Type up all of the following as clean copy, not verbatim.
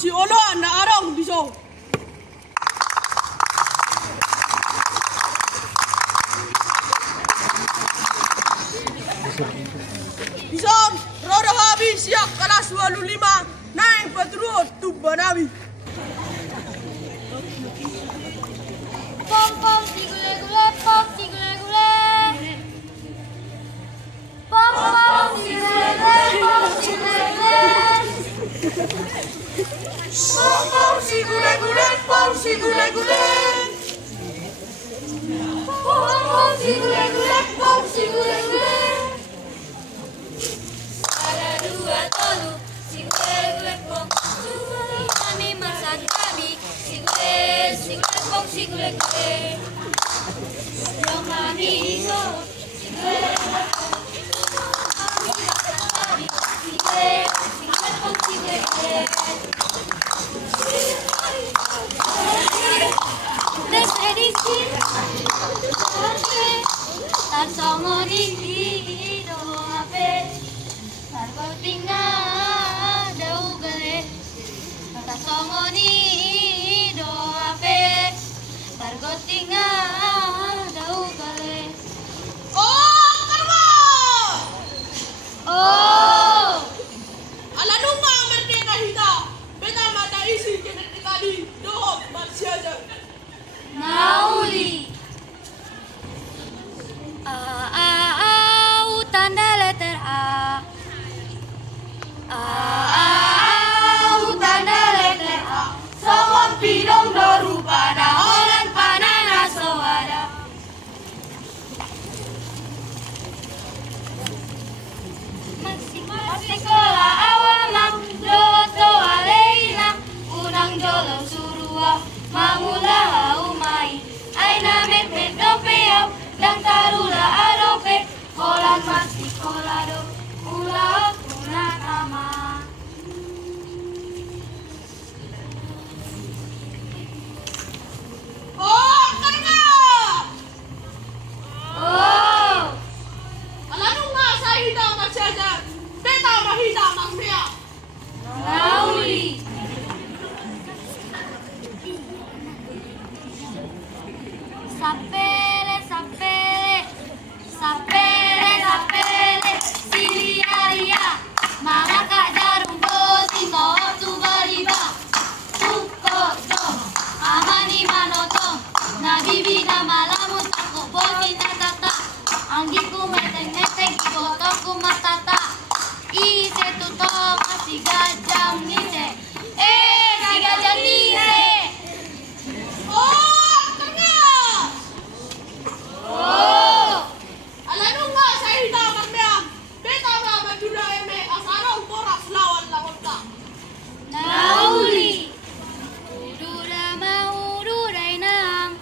si Oloan na arang diso. Isang Roro Habi siak kelas 25 naik patrol Tubanawi. Pom pom si gule gule pom si gule gule. Pom pom si gule gule pom si gule gule. Pom pom si gule gule pom si gule gule. Pom pom si gule gule pom si gule gule. Ada dua tolu si gule gule pom. Kami masak kami si gule pom si gule gule. Yang kami iso si gule gule pom. Si gule pom si gule gule. Let's edisi. Tar songo di do ape. Tar kotinga dau gale. Tar songo di do ape. Tar kotinga dau gale. Oh, karma! Oh, Ala nunga merdeka hita. Beta mata isi kemerdekaan di dohop maksiaja. Nauli. Tanda letter A. Tanda letter A. Sawang pidong dorupa na Orang panana soada. Masih sekolah awamang Doto aleina Unang jolong surua Mamula umai Aina met dopeau Dan tarula arope Kolan masih kolado Ula kuna nama. Oh, karma! Oh, Ala nunga sa hita maksiaja. Beta mahita magmea. nauli. Sapele, sapele, sapele, sapele, siliaria, mga kajarong bosin mo tubaliba, tukoto, amani manotong, nabibina malamot ako bosin natata, ang di ko meteng-meteng, ikoto ko matata, ise tutong, si gajang nise, si gajang nise. Oh, karma! Oh! Ala nunga sa hita magmea. Beta mamadura eme asarong boras lawan lawan ka. Nauli. Udura mau durai nang.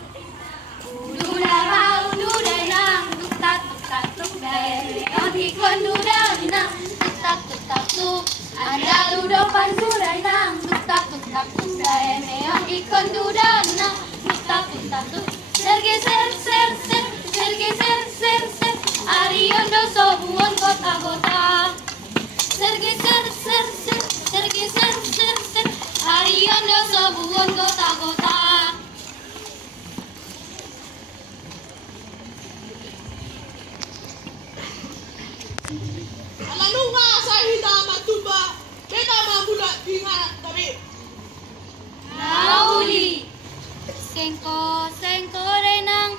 Udura mau durai nang. Tuktak tuktak tuk dai. Yang ikon durai nang. Tuktak tuktak tuk. Anda ludopan durai nang. Tuktak tuktak tuk dai. Yang ikon durai nang. Tuktak tuktak tuk. Sergeser ser ser. Sergeser ser ser. Ariondo sobuon kota-kota. Sergeser ser ser. Sergeser ser ser. Ariondo sobuon kota-kota. Ala nunga sa hita matuba. Beta mabulat ingat tabi. Nauli. Sengko sengko renang.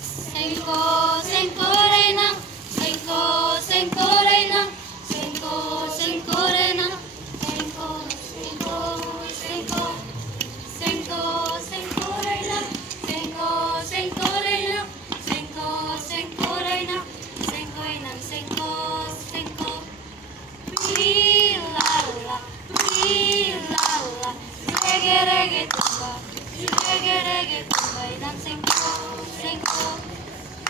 Sengko sengko renang. Sengko sengko renang. Sengko sengko renang. Sengko sengko sengko. Sengko sengko renang. Sengko sengko renang. Sengko sengko renang. Sengko renang. Sengko sengko. Lilala, lilala. Reggae reggae tumba. Reggae reggae tumba. Inang sengko sengko.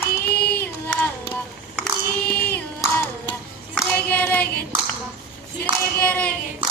Lilala, lilala. Reggae reggae tumba. Reggae reggae tumba.